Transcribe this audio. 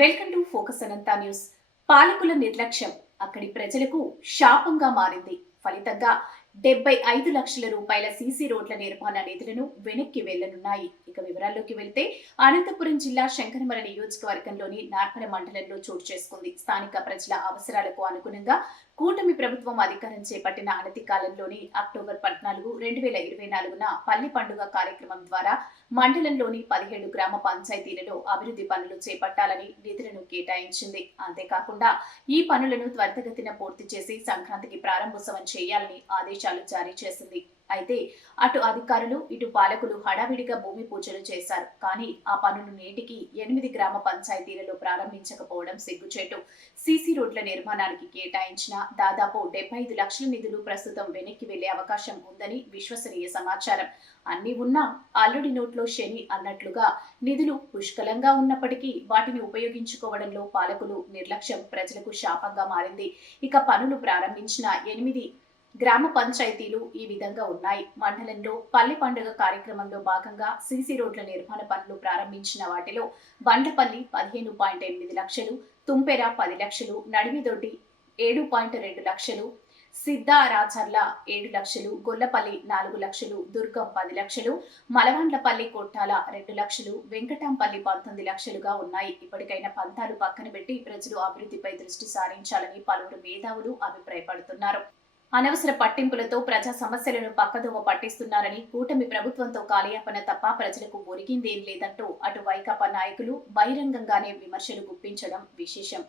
Welcome to focus Anantha news. పాలకుల నిర్లక్ష్యం అక్కడి ప్రజలకు శాపంగా మారింది. ఫలితంగా 75 లక్షల రూపాయల సీసీ రోడ్ల నిర్మాణ నిధులను వెనక్కి వెళ్లనున్నాయి. ఇక వివరాల్లోకి వెళ్తే అనంతపురం జిల్లా శంకరమల నియోజకవర్గంలోని నార్పల మండలంలో చోటు చేసుకుంది. స్థానిక ప్రజల అవసరాలకు అనుగుణంగా కూటమి ప్రభుత్వం అధికారం చేపట్టిన అనతి కాలంలోని అక్టోబర్ 14, 2024న పల్లి పండుగ కార్యక్రమం ద్వారా మండలంలోని 17 గ్రామ పంచాయతీలలో అభివృద్ధి పనులు చేపట్టాలని నిధులను కేటాయించింది. అంతేకాకుండా ఈ పనులను త్వరితగతిన పూర్తి చేసి సంక్రాంతికి ప్రారంభోత్సవం చేయాలని ఆదేశాలు జారీ చేసింది. అయితే అటు అధికారులు ఇటు పాలకులు హడావిడిగా భూమి పూజలు చేశారు. కానీ ఆ పనులు నేటికి 8 గ్రామ పంచాయతీలలో ప్రారంభించకపోవడం సిగ్గుచేటు. సీసీ రోడ్ల నిర్మాణానికి కేటాయించిన దాదాపు 75 లక్షల నిధులు ప్రస్తుతం వెనక్కి వెళ్లే అవకాశం ఉందని విశ్వసనీయ సమాచారం. అన్ని ఉన్నా అల్లుడి నోట్లో శని అన్నట్లుగా నిధులు పుష్కలంగా ఉన్నప్పటికీ వాటిని ఉపయోగించుకోవడంలో పాలకులు నిర్లక్ష్యం ప్రజలకు శాపంగా మారింది. ఇక పనులు ప్రారంభించిన 8 గ్రామ పంచాయతీలు ఈ విధంగా ఉన్నాయి. మండలంలో పల్లె పండుగ కార్యక్రమంలో భాగంగా సీసీ రోడ్ల నిర్మాణ పనులు ప్రారంభించిన వాటిలో బండ్లపల్లి 15.8 లక్షలు, తుంపెర 10 లక్షలు, నడిమిదొడ్డి 7.2 లక్షలు, సిద్ధారాచర్ల 7 లక్షలు, గొల్లపల్లి 4 లక్షలు, దుర్గం 10 లక్షలు, మలవాండ్లపల్లి కొట్టాల 2 లక్షలు, వెంకటాంపల్లి 19 లక్షలుగా ఉన్నాయి. ఇప్పటికైనా పంతాలు పక్కన పెట్టి ప్రజలు అభివృద్ధిపై దృష్టి సారించాలని పలువురు మేధావులు అభిప్రాయపడుతున్నారు. అనవసర పట్టింపులతో ప్రజా సమస్యలను పక్కదోవ పట్టిస్తున్నారని, కూటమి ప్రభుత్వంతో కాలయాపన తప్ప ప్రజలకు ఒరిగిందేం లేదంటూ అటు వైకాపా నాయకులు బహిరంగంగానే విమర్శలు గుప్పించడం విశేషం.